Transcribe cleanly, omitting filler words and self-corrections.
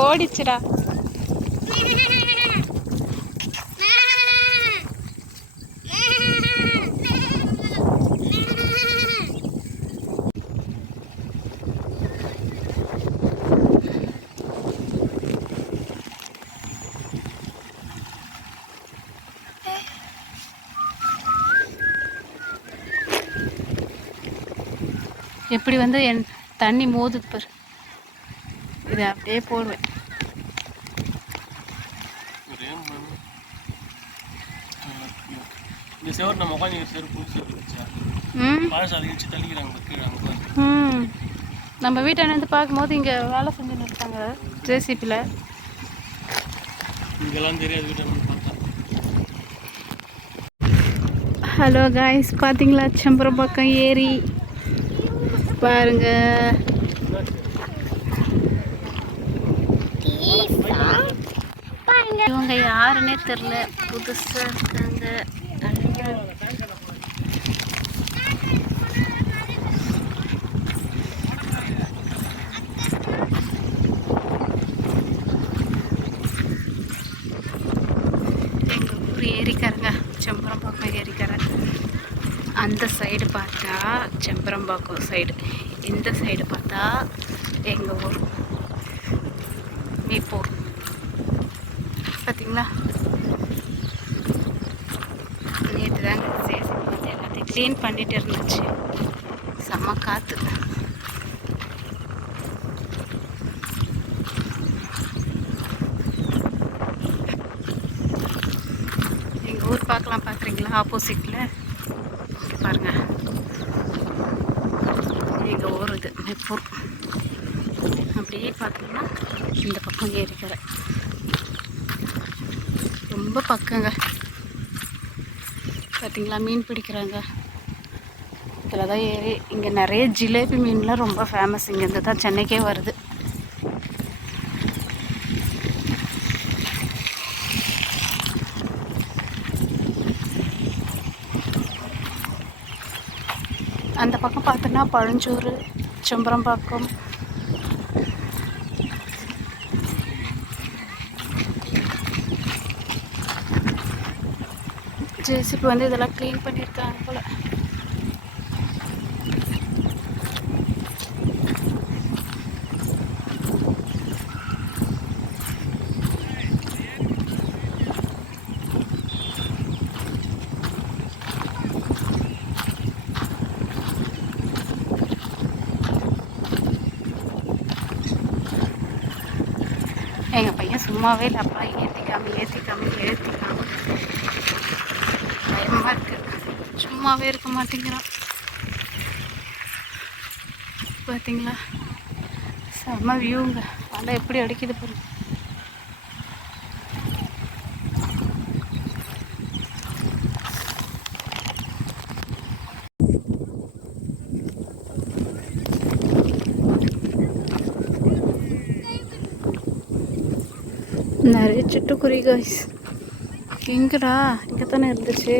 ஓடிச்சுடா. எப்படி வந்து என் தண்ணி மோதுது பாரு. இதை அப்படியே போடுவேன். நம்ம வீட்டை வந்து பார்க்கும்போது இங்கே வேலை செஞ்சுன்னு இருக்காங்க ஜேசிபியில். ஹலோ காய்ஸ், பார்த்தீங்களா செம்பரம்பாக்கம் ஏரி பாருங்க. இவங்க யாருன்னே தெரில, புதுசாக இருக்காங்க. எங்கள் ஊர் ஏரிக்காரங்க, செம்பரம்பாக்கம் ஏரிக்கார. அந்த சைடு பார்த்தா செம்பரம்பாக்கம் சைடு, இந்த சைடு பார்த்தா எங்கள் ஊர் மீப்பூர். பார்த்தீங்களா, நேற்று தாங்க சேசி பார்த்து எல்லாத்தையும் க்ளீன் பண்ணிட்டு இருந்துச்சு. செம்ம காற்று. எங்கள் ஊர் பார்க்கலாம், பார்க்குறீங்களா? ஆப்போசிட்டில் பாருங்கள், எங்கள் ஊர் இது மீப்பூர். அப்படியே பார்த்தீங்கன்னா இந்த பக்கம் ஏரிக்கரை ரொம்ப பக்கங்க. பார்த்தீங்களா, மீன் பிடிக்கிறாங்க. இதில் தான் ஏரி. இங்கே நிறைய ஜிலேபி மீன்லாம் ரொம்ப ஃபேமஸ். இங்கேருந்து தான் சென்னைக்கே வருது. அந்த பக்கம் பார்த்தோன்னா பழஞ்சூர், செம்பரம்பாக்கம். ஜேசிபி வந்து இதெல்லாம் க்ளீன் பண்ணியிருக்காங்க போல. எங்கள் பையன் சும்மாவே இல்லை, அப்பா ஏற்றிக்காம பயமாக இருக்கு. சும்மாவே இருக்க மாட்டேங்கிறான். பார்த்தீங்களா, செம்ம வியூங்க. அலை எப்படி அடிக்குது பாருங்க. நிறைய சிட்டுக்குருவி காய்ஸ். எங்கடா, இங்கே தானே இருந்துச்சு.